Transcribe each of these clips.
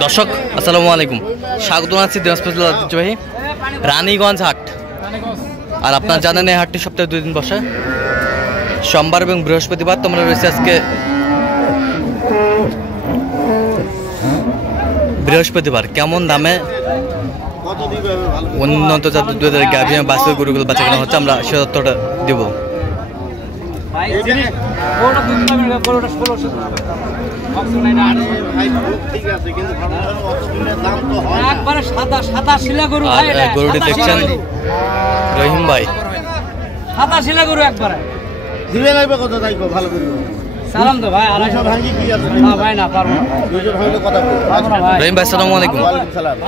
দর্শক আসসালামু আলাইকুম, স্বাগত জানাচ্ছি দিনাজপুর জেলার ঐতিহ্যবাহী রানীগঞ্জ হাট। আর আপনারা জানেন এই হাটটি সপ্তাহে 2 দিন বসে, সোমবার এবং বৃহস্পতিবার। তোমরা রয়েছে আজকে বৃহস্পতিবার। কেমন দামে উন্নত জাতের দুধের গাভী বাছুর গরুগুলো বেচা কেনা হচ্ছে, আমরা সে তথ্যটা দেব। গরুটি দেখছেন রহিম ভাই, সাদা শিলা গরু একবারে দিবে লাগবে কত তাই ভালো করে সালাম তো ভাই। 200 ভাঙি কি আছে না ভাই না পারবো না। 200 ভাঙলে কথা বল। রহিম ভাই আসসালামু আলাইকুম,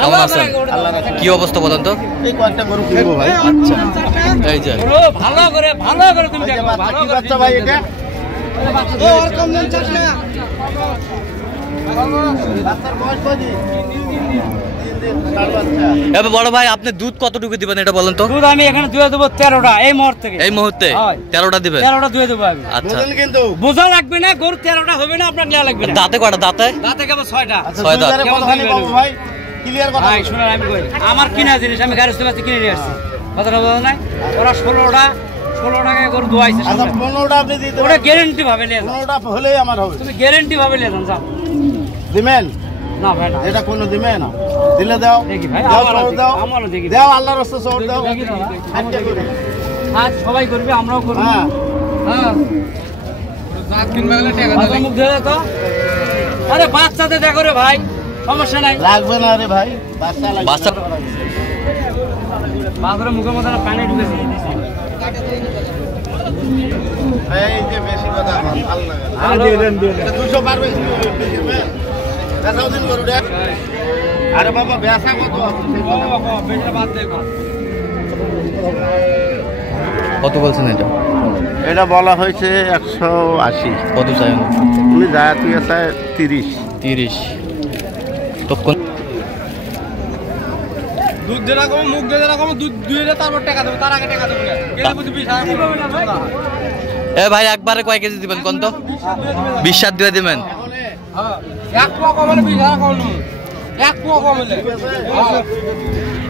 কেমন আছেন? কি অবস্থা বলেন তো? এই কয়টা গরু কিনবো ভাই? আচ্ছা এই যে ভালো করে তুমি দেখো। ভালো বাচ্চা ভাই এটা ওর কম দাম চাস না। বাচ্চার বয়স কয়দিন? 3 দিন বাচ্চা। এবার বড় ভাই আপনি দুধ কতটুকু দিবেন এটা বলেন তো? দুধ আমি এখানে দুয়ে দেবো 13টা এই মুহূর্তে। এই মুহূর্তে 13টা দিবেন? 13টা দুয়ে দেবো আমি। আচ্ছা বুঝলেন কিন্তু বোঝা লাগবে না, গরু 13টা হবে না, আপনার নেওয়া লাগবে না। দাঁতে কয়টা? দাঁতে দাঁতে কেবল 6টা। ছয় দাঁত। কত খালি পাবো ভাই? ক্লিয়ার কথা ভাই শুনুন, আমি কই আমার কিনা জিনিস আমি গাড়ি থেকে কিনে নিয়ে আসছি, কথাটা বলো নাই। ওরা 16টা টাকায় গরু দোয়াইছে। আচ্ছা 15টা আপনি দিতে ওটা গ্যারান্টি ভাবে নিয়ে যাও, 15টা হলেই আমার হবে। তুমি গ্যারান্টি ভাবে নিয়ে যাও। দিবেন না ভাই না, এটা কোনো দিবেন না, দিলে দাও দেখি ভাই, দাও, আমারও সর দেখি, দাও আমারও দেখি। দাও, আল্লাহর রাস্তা সর দাও। দেখি দাও। হাতটা করে আজ সবাই করবে, আমরাও করব। হ্যাঁ হ্যাঁ জাত কিনবে গেলে টাকা দাও। মুখ ধরে তো আরে বাচ্চাতে দেখো রে ভাই, সমস্যা নাই। লাগবে না রে ভাই, বাচ্চা লাগবে। বাচ্চা বাজারে মুখের মধ্যে পানি ঢুকেছে। এই যে বেশি কথা ভালো লাগে না। আরে দেন দেন। এটা 200 পারবে বেসাও দিন গরু দেখ। আরে বাবা বেসা কত আছে সেই কথা বল। বেটা বাদ দেখো। কত বলছেন এটা? এটা বলা হয়েছে 180। কত চাই? তুমি যা তুই আছে 30 তো কোন দুধ দেনা কম, মুখ দেনা কম, দুধ দুইলে তারপর টাকা দেব, তার আগে টাকা দেব না। কেন বুঝি 20,000 এ ভাই একবারে কয় কেজি দিবেন কোন তো? 20 দিয়ে দিবেন? হ্যাঁ এক পোয়া কমালে 20,000 কম নেব। এক পোয়া কমালে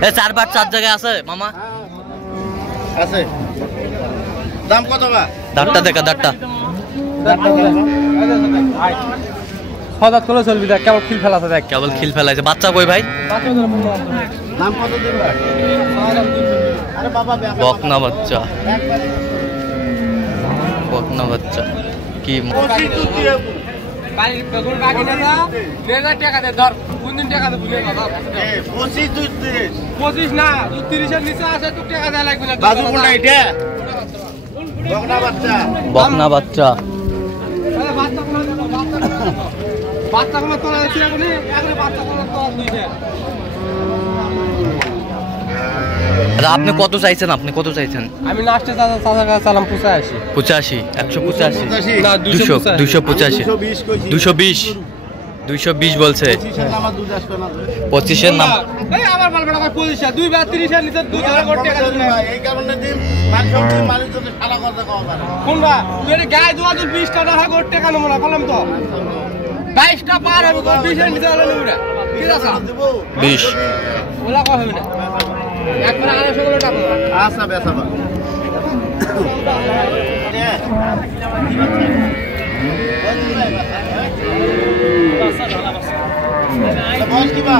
এ 4 জায়গায় আছে মামা? আছে। দাম কত বা? দাঁতটা দেখা, দাঁতটা হঠাৎ করে চলবি দেখ, কেবল খিল ফেলাতে দেখ। কেবল খিল ফেলাইছে। বাচ্চা কই ভাই? দাম কত দিন ভাই? আরে বাবা বেসা বকনা বাচ্চা, বকনা বাচ্চা কি 25 দুধ দিয়ে বাড়ি বেগুন বাকি না না, 2000 টাকা দে ধর। কোন দিন টাকা দেব বুঝে বাবা? 25 দুধ দিয়ে 25 না, 30 এর নিচে আছে তো টাকা দেয়া লাগবে না। বাজু কোনটা এটা? বকনা বাচ্চা। বকনা বাচ্চা। আরে বাচ্চা কোন দেবো? বাচ্চা কোন তোলা দিছি আমি, একবারে বাচ্চা কোন তোলা দিছে। আর আপনি কত চাইছেন? আপনি কত চাইছেন? আমি লাস্টে চাচা কাছে সালাম 85। 85, 185 না 200, 285, 220 কইছি। 220 বলছে। 25 এর নাম আর দুধ আসবে না। 25-এর নাম এই আমার বালবেটা কই 25 দুই বার 30 এর নিচে দুধ আর কোটি টাকা দিন না। ভাই এই কারণে দিন মানুষ যদি শালা কথা কওয়া পারে। কোনবা তুই এর গায়ে দোয়া যদি 20 টাকা না হয় কোটি টাকা নেব না বললাম তো। 22 টা পার হবে 20 এর নিচে হলে নেব না। কি আছে? দেব 20। ওলা কই হবে না। একবার 250 করে টাকা। আচ্ছা বেসা বা। বস কি বা?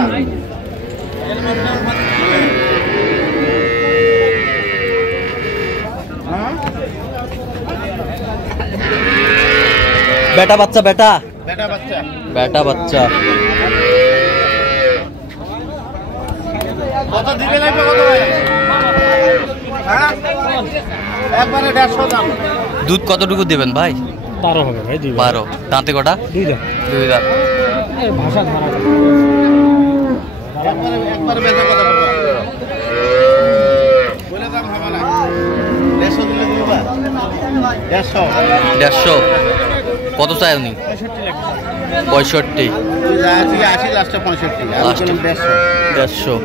বেটা বাচ্চা, বেটা বেটা বাচ্চা। বেটা বাচ্চা। কত দিবে লাগবে কত ভাই? হ্যাঁ একবারে 150 দাম। দুধ কতটুকু দিবেন ভাই? 12 হবে ভাই, 12। দাঁতে কটা? 2 দাও। 2 দাঁত। এই ভাষা ধারা একবারে বেচা কথা বলবা। বলে দাম হবে না। 150 দিলে দিবা। 150 কত চাই উনি? 65। তুই যা আছে 80 লাস্টে 65 আর লাস্টে কোনো 150 150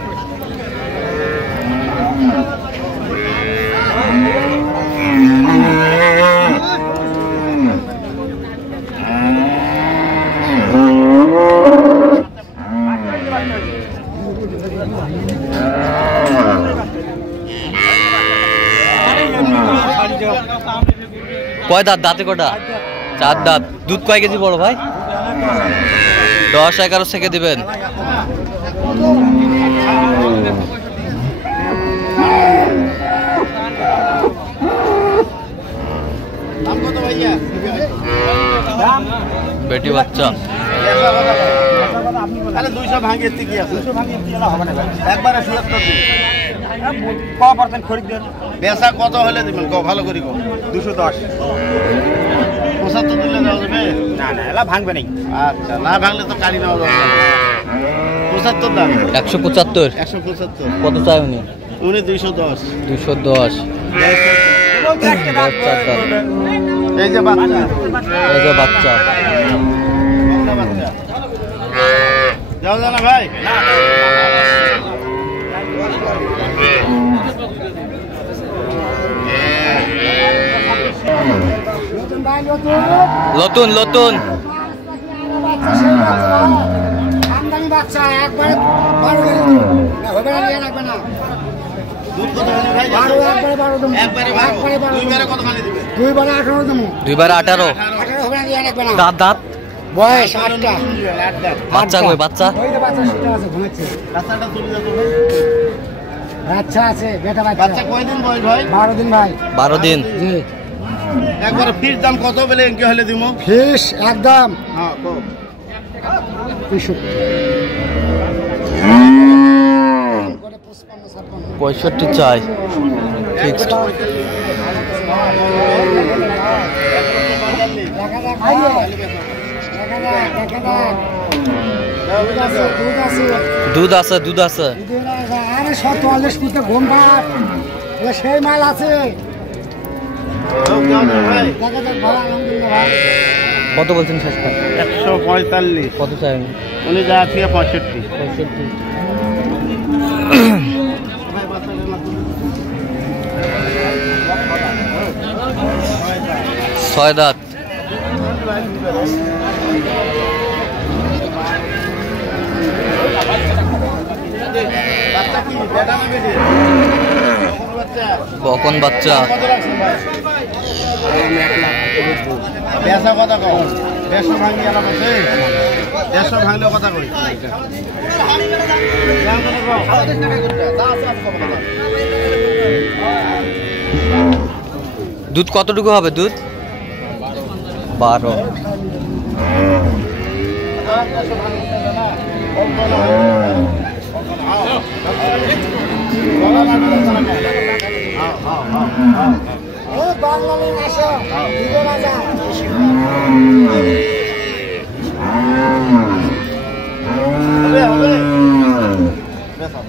কয় দাঁত? দাঁতে কটা? 4 দাঁত। দুধ কয় কেজি বড় ভাই? 10-11 থেকে দিবেন। দাম কত ভাইয়া? বেটি বাচ্চা আরে 200 ভাঙিয়ে কি আছে? 200 ভাঙিয়ে হবে না একবারে 77 দিন বেচা কত হলে দিবেন? ভালো করি 210 75 দিলে দেওয়া যাবে? না না এলা ভাঙবে নাই। আচ্ছা না ভাঙলে তো কালি নেওয়া যাবে 75 দাম। 175। 175 কত চাই উনি? উনি 210। 210। এই যে বাচ্চা, এই যে বাচ্চা যাও জানা ভাই। নতুন নতুন আমদানি বাচ্চা একবারে 12 হবে না, নিয়ে রাখবে না। দুধ কত হলে ভাই? একবারে 12 দেবো, একবারে 12। দুইবারে কত খালি দিবে? দুইবারে 18 দেবো। 2 18 18 হবে না, নিয়ে রাখবে না। দাঁত দাঁত বয়স 8টা। বাচ্চা কই বাচ্চা? ওই যে বাচ্চা সেটা আছে, ঘুমাচ্ছে। বাচ্চাটা তুলে দাও তো ভাই। বাচ্চা আছে, বেটা বাচ্চা। বাচ্চা কয়দিন বয়স ভাই? 12 দিন ভাই। 12 দিন। জি। একবার ফিস দাম কত বলে এনকে হলে দিমু? ফিস একদম হ্যাঁ কো 65 চাই ফিক্সড। দুধ আছে দুধ আছে। আরে 44 ফুটে ঘুম ভাত সেই মাল আছে। দেখা যাক ভালো, আলহামদুলিল্লাহ ভাই। কত বলছেন শেষটা? 145। কত চাই উনি যা আছে 65। 65। 6 দাঁত। বাচ্চা কি বেটা না বেটি? বাচ্চা বকন বাচ্চা। বেচা কথা কও। 150 ভাঙি আলা বসে 150 ভাঙলে কথা কই। দাম কত কও? 27 টাকা করে দাও। দুধ কতটুকু হবে? দুধ 12। ও বাংলাদেশ আসো, দিবে রাজা।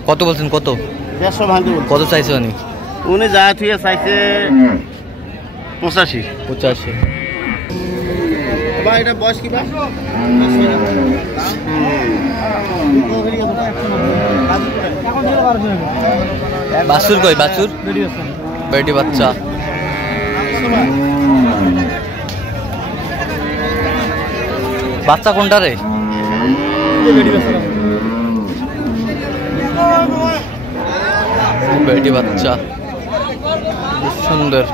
কত বলছেন? কত 150 ভাঙতে বল। কত চাইছে উনি? উনি যা থুয়ে চাইছে 85। 85। ভাই এটা বয়স কি বা? বাছুর কই? বাছুর বেটি বাচ্চা। বাচ্চা কোনটা রে? বেটি বাচ্চা সুন্দর।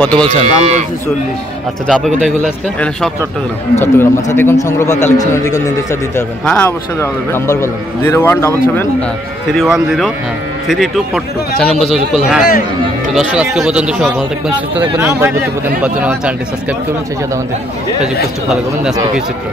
কত বলছেন? দাম বলছি 40। আচ্ছা যাবে কোথায় এগুলো আজকে? এটা সব চট্টগ্রাম। চট্টগ্রাম। আচ্ছা দেখুন সংগ্রহ বা কালেকশনের দিকে নির্দেশ দিতে পারবেন। হ্যাঁ অবশ্যই দেওয়া যাবে। নাম্বার বলুন। 0177 হ্যাঁ 310 হ্যাঁ 3242। আচ্ছা নম্বর যোগাযোগ করলাম। তো দর্শক আজকে পর্যন্ত সব ভালো থাকবেন, সুস্থ থাকবেন এবং পরবর্তী প্রতিদিন পাওয়ার জন্য আমার চ্যানেলটি সাবস্ক্রাইব করবেন। সেই সাথে আমাদের ফেসবুক পেজটি ফলো করবেন। আজকে কি চিত্র।